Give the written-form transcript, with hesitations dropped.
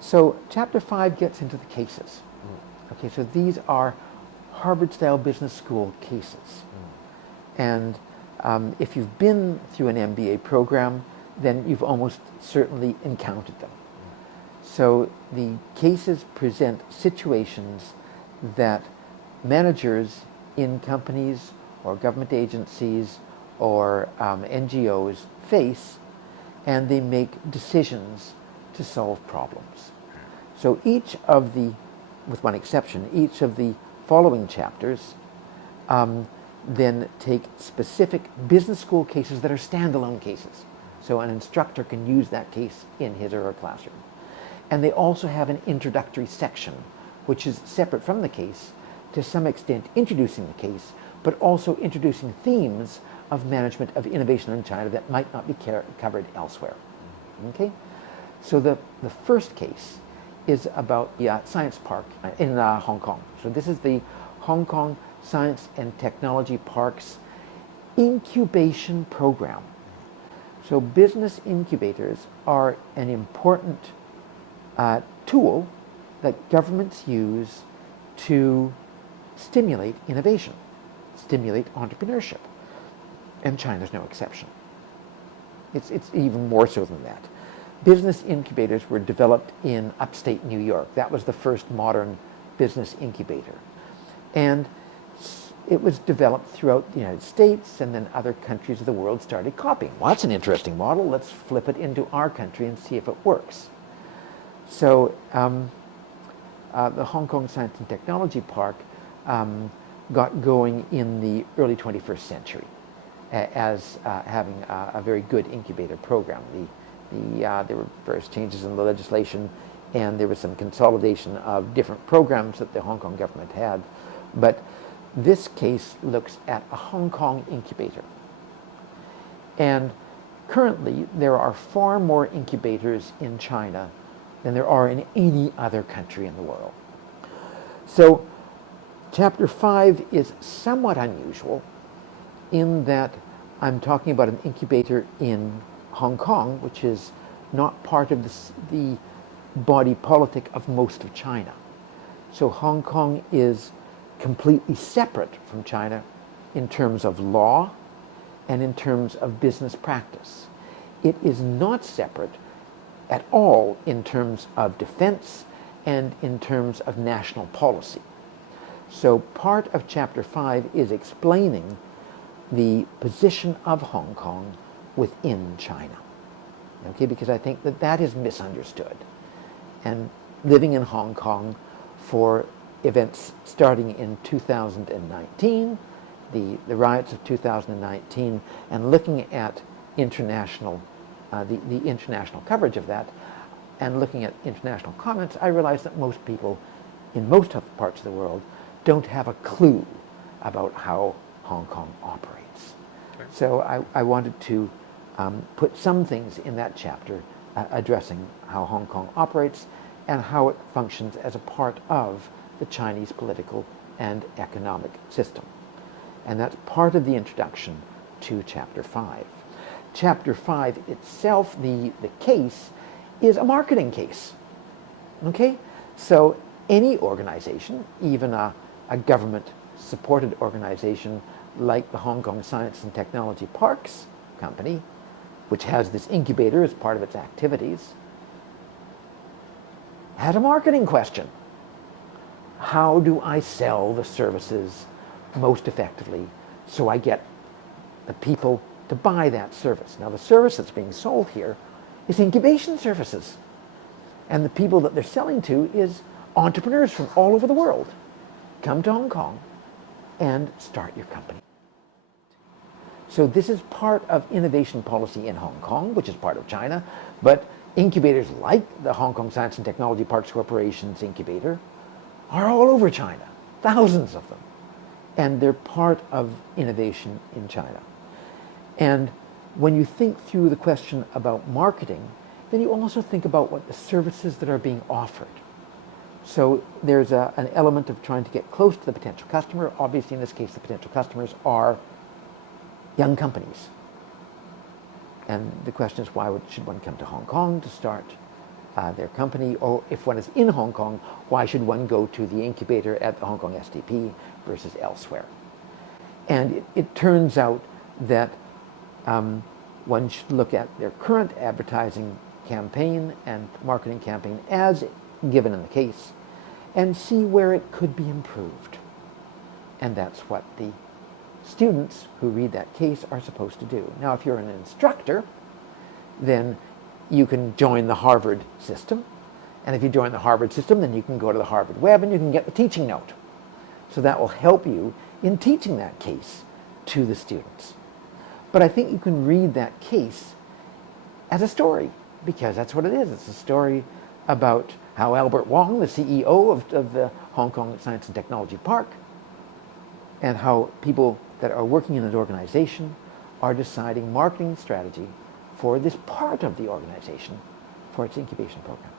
So Chapter 5 gets into the cases. Okay, so these are Harvard-style business school cases. And if you've been through an MBA program, then you've almost certainly encountered them. So the cases present situations that managers in companies or government agencies or NGOs face, and they make decisions to solve problems. So each of the, with one exception, each of the following chapters then take specific business school cases that are standalone cases. So an instructor can use that case in his or her classroom. And they also have an introductory section, which is separate from the case, to some extent introducing the case, but also introducing themes of management of innovation in China that might not be covered elsewhere. Okay? So the first case is about the science park in Hong Kong. So this is the Hong Kong Science and Technology Park's incubation program. So business incubators are an important tool that governments use to stimulate innovation, stimulate entrepreneurship. And China's no exception. It's even more so than that. Business incubators were developed in upstate New York. That was the first modern business incubator. And it was developed throughout the United States, and then other countries of the world started copying. Well, that's an interesting model. Let's flip it into our country and see if it works. So the Hong Kong Science and Technology Park got going in the early 21st century as having a very good incubator program. There were various changes in the legislation, and there was some consolidation of different programs that the Hong Kong government had. But this case looks at a Hong Kong incubator. And currently, there are far more incubators in China than there are in any other country in the world. So Chapter 5 is somewhat unusual in that I'm talking about an incubator in Hong Kong, which is not part of the body politic of most of China. So Hong Kong is completely separate from China in terms of law and in terms of business practice. It is not separate at all in terms of defense and in terms of national policy. So part of Chapter 5 is explaining the position of Hong Kong within China. Okay, because I think that that is misunderstood. And living in Hong Kong for events starting in 2019, the riots of 2019, and looking at international, the international coverage of that, and looking at international comments, I realized that most people in most of the parts of the world don't have a clue about how Hong Kong operates. Okay. So I wanted to put some things in that chapter addressing how Hong Kong operates and how it functions as a part of the Chinese political and economic system. And that's part of the introduction to Chapter 5. Chapter 5 itself, the case, is a marketing case. Okay? So any organization, even a government-supported organization like the Hong Kong Science and Technology Parks Company, which has this incubator as part of its activities, has a marketing question. How do I sell the services most effectively so I get the people to buy that service? Now, the service that's being sold here is incubation services. And the people that they're selling to is entrepreneurs from all over the world. Come to Hong Kong and start your company. So this is part of innovation policy in Hong Kong, which is part of China, but incubators like the Hong Kong Science and Technology Parks Corporation's incubator are all over China, thousands of them. And they're part of innovation in China. And when you think through the question about marketing, then you also think about what the services that are being offered. So there's an element of trying to get close to the potential customer. Obviously, in this case, the potential customers are young companies. And the question is, why should one come to Hong Kong to start their company, or if one is in Hong Kong, why should one go to the incubator at the Hong Kong STP versus elsewhere? And it turns out that one should look at their current advertising campaign and marketing campaign as given in the case and see where it could be improved. And that's what the students who read that case are supposed to do. Now, if you're an instructor, then you can join the Harvard system. And if you join the Harvard system, then you can go to the Harvard web and you can get the teaching note. So that will help you in teaching that case to the students. But I think you can read that case as a story, because that's what it is. It's a story about how Albert Wong, the CEO of the Hong Kong Science and Technology Park, and how people that are working in an organization are deciding marketing strategy for this part of the organization for its incubation program.